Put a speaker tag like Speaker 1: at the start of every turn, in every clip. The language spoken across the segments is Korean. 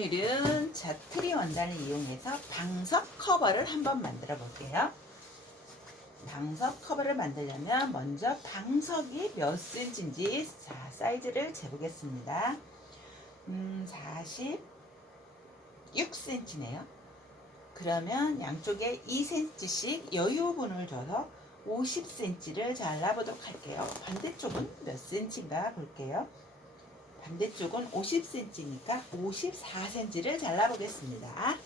Speaker 1: 오늘은 자 트리 원단을 이용해서 방석 커버를 한번 만들어 볼게요. 방석 커버를 만들려면 먼저 방석이 몇 cm인지 자, 사이즈를 재보겠습니다. 음, 46cm네요. 그러면 양쪽에 2cm씩 여유 분을 줘서 50cm를 잘라보도록 할게요. 반대쪽은 몇 cm인가 볼게요. 반대쪽은 50cm니까 54cm를 잘라보겠습니다.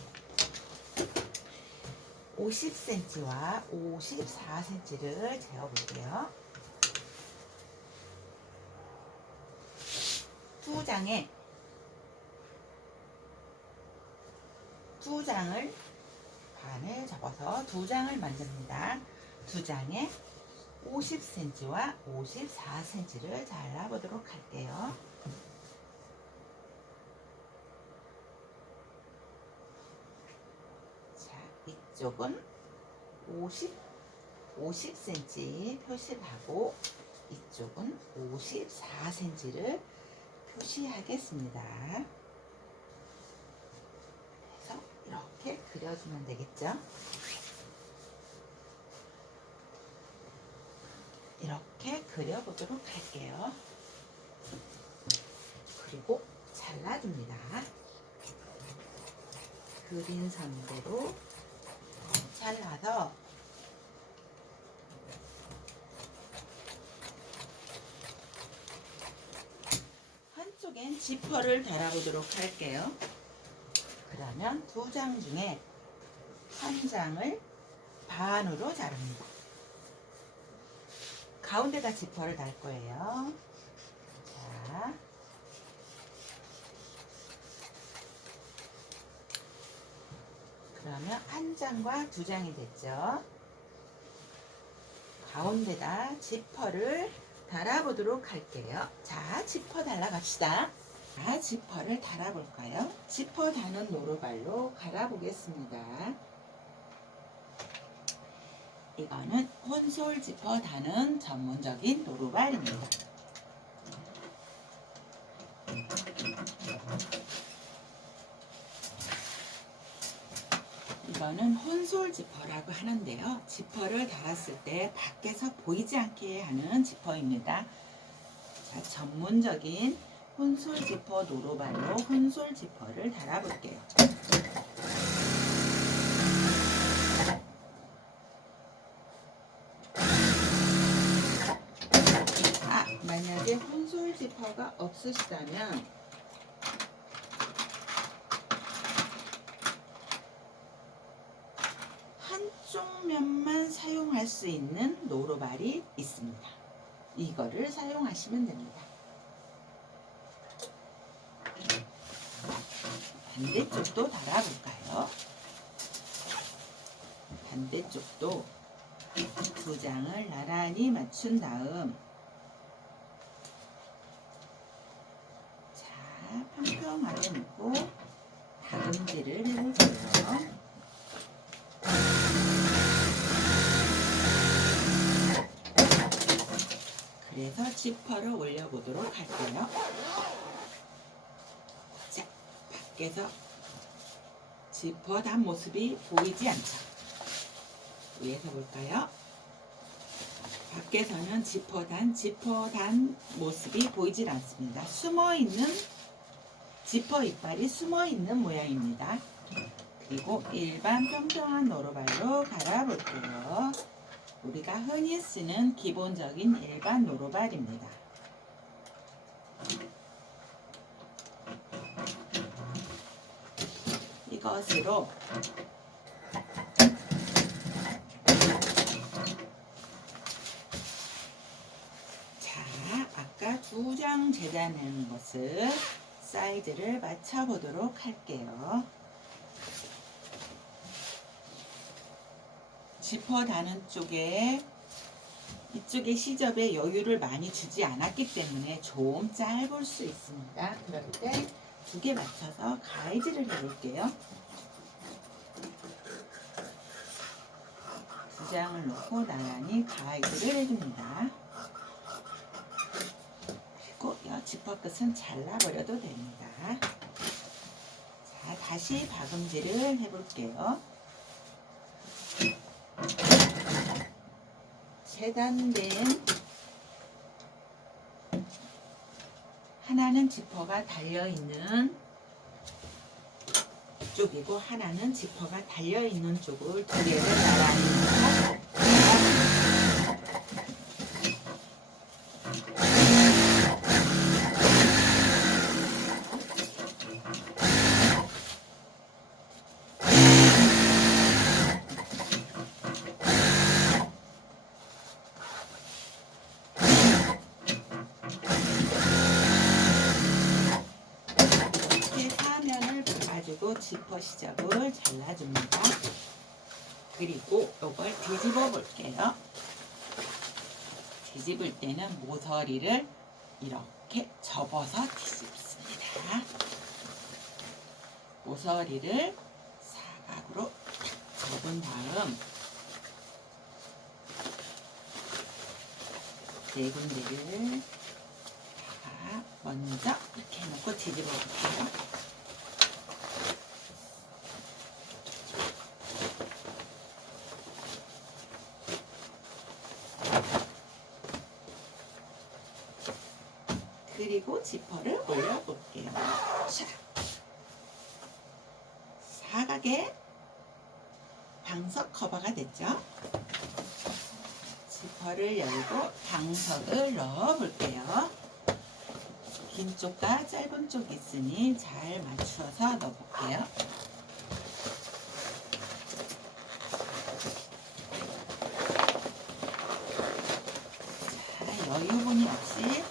Speaker 1: 50cm와 54cm를 재어볼게요. 두 장에 두 장을 반을 접어서 두 장을 만듭니다. 두 장에 50cm와 54cm를 잘라보도록 할게요. 자, 이쪽은 50, 50cm 표시를 하고 이쪽은 54cm를 표시하겠습니다. 그래서 이렇게 그려주면 되겠죠? 이렇게 그려보도록 할게요. 그리고 잘라줍니다. 그린 선대로 잘라서 한쪽엔 지퍼를 달아보도록 할게요. 그러면 두 장 중에 한 장을 반으로 자릅니다. 가운데다 지퍼를 달 거예요. 자. 그러면 한 장과 두 장이 됐죠. 가운데다 지퍼를 달아보도록 할게요. 자, 지퍼 달아갑시다. 자, 지퍼를 달아볼까요? 지퍼 다는 노루발로 갈아보겠습니다. 이거는 혼솔 지퍼 다는 전문적인 노루발입니다. 이거는 혼솔 지퍼라고 하는데요. 지퍼를 달았을 때 밖에서 보이지 않게 하는 지퍼입니다. 자, 전문적인 혼솔 지퍼 노루발로 혼솔 지퍼를 달아볼게요. 아, 만약에 혼솔 지퍼가 없으시다면 한쪽 면만 사용할 수 있는 노루발이 있습니다. 이거를 사용하시면 됩니다. 반대쪽도 달아볼까요? 반대쪽도 두 장을 나란히 맞춘 다음 자 평평하게 놓고 다금질을 해볼게요. 지퍼를 올려보도록 할게요. 자, 밖에서 지퍼 단 모습이 보이지 않죠? 위에서 볼까요? 밖에서는 지퍼 단, 지퍼 단 모습이 보이질 않습니다. 숨어 있는 지퍼 이빨이 숨어 있는 모양입니다. 그리고 일반 평평한 노루발로 갈아볼게요. 우리가 흔히 쓰는 기본적인 일반 노루발입니다. 이것으로 자, 아까 두 장 재단한 것을 사이즈를 맞춰보도록 할게요. 지퍼 다는 쪽에 이쪽에 시접에 여유를 많이 주지 않았기 때문에 좀 짧을 수 있습니다. 그럴 때 두 개 맞춰서 가이드를 해볼게요. 두 장을 놓고 나란히 가이드를 해줍니다. 그리고 이 지퍼 끝은 잘라버려도 됩니다. 자, 다시 박음질을 해볼게요. 세단된 하나는 지퍼가 달려 있는 쪽이고 하나는 지퍼가 달려 있는 쪽을 두 개를 나란히 이렇게 사면을 가 지퍼 시접을 잘라줍니다. 그리고 이걸 뒤집어 볼게요. 뒤집을 때는 모서리를 이렇게 접어서 뒤집습니다. 모서리를 사각으로 탁 접은 다음 네 군데를 다 먼저 이렇게 해놓고 뒤집어 볼게요. 그리고 지퍼를 올려볼게요. 자, 사각의 방석 커버가 됐죠? 지퍼를 열고 방석을 넣어볼게요. 긴 쪽과 짧은 쪽 있으니 잘 맞추어서 넣어볼게요. 자, 여유분이 없이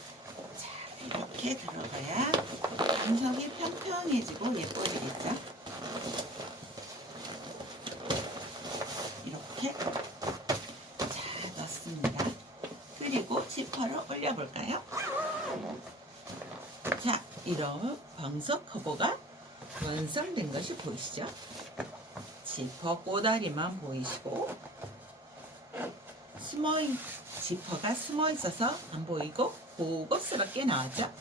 Speaker 1: 자, 이렇게 들어가야 방석이 평평해지고 예뻐지겠죠? 이렇게 자, 넣습니다. 그리고 지퍼를 올려볼까요? 자, 이런 방석 커버가 완성된 것이 보이시죠? 지퍼 꼬다리만 보이시고 숨어 있, 지퍼가 숨어 있어서 안 보이고 고급스럽게 나왔죠?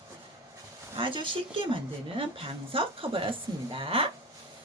Speaker 1: 아주 쉽게 만드는 방석 커버였습니다.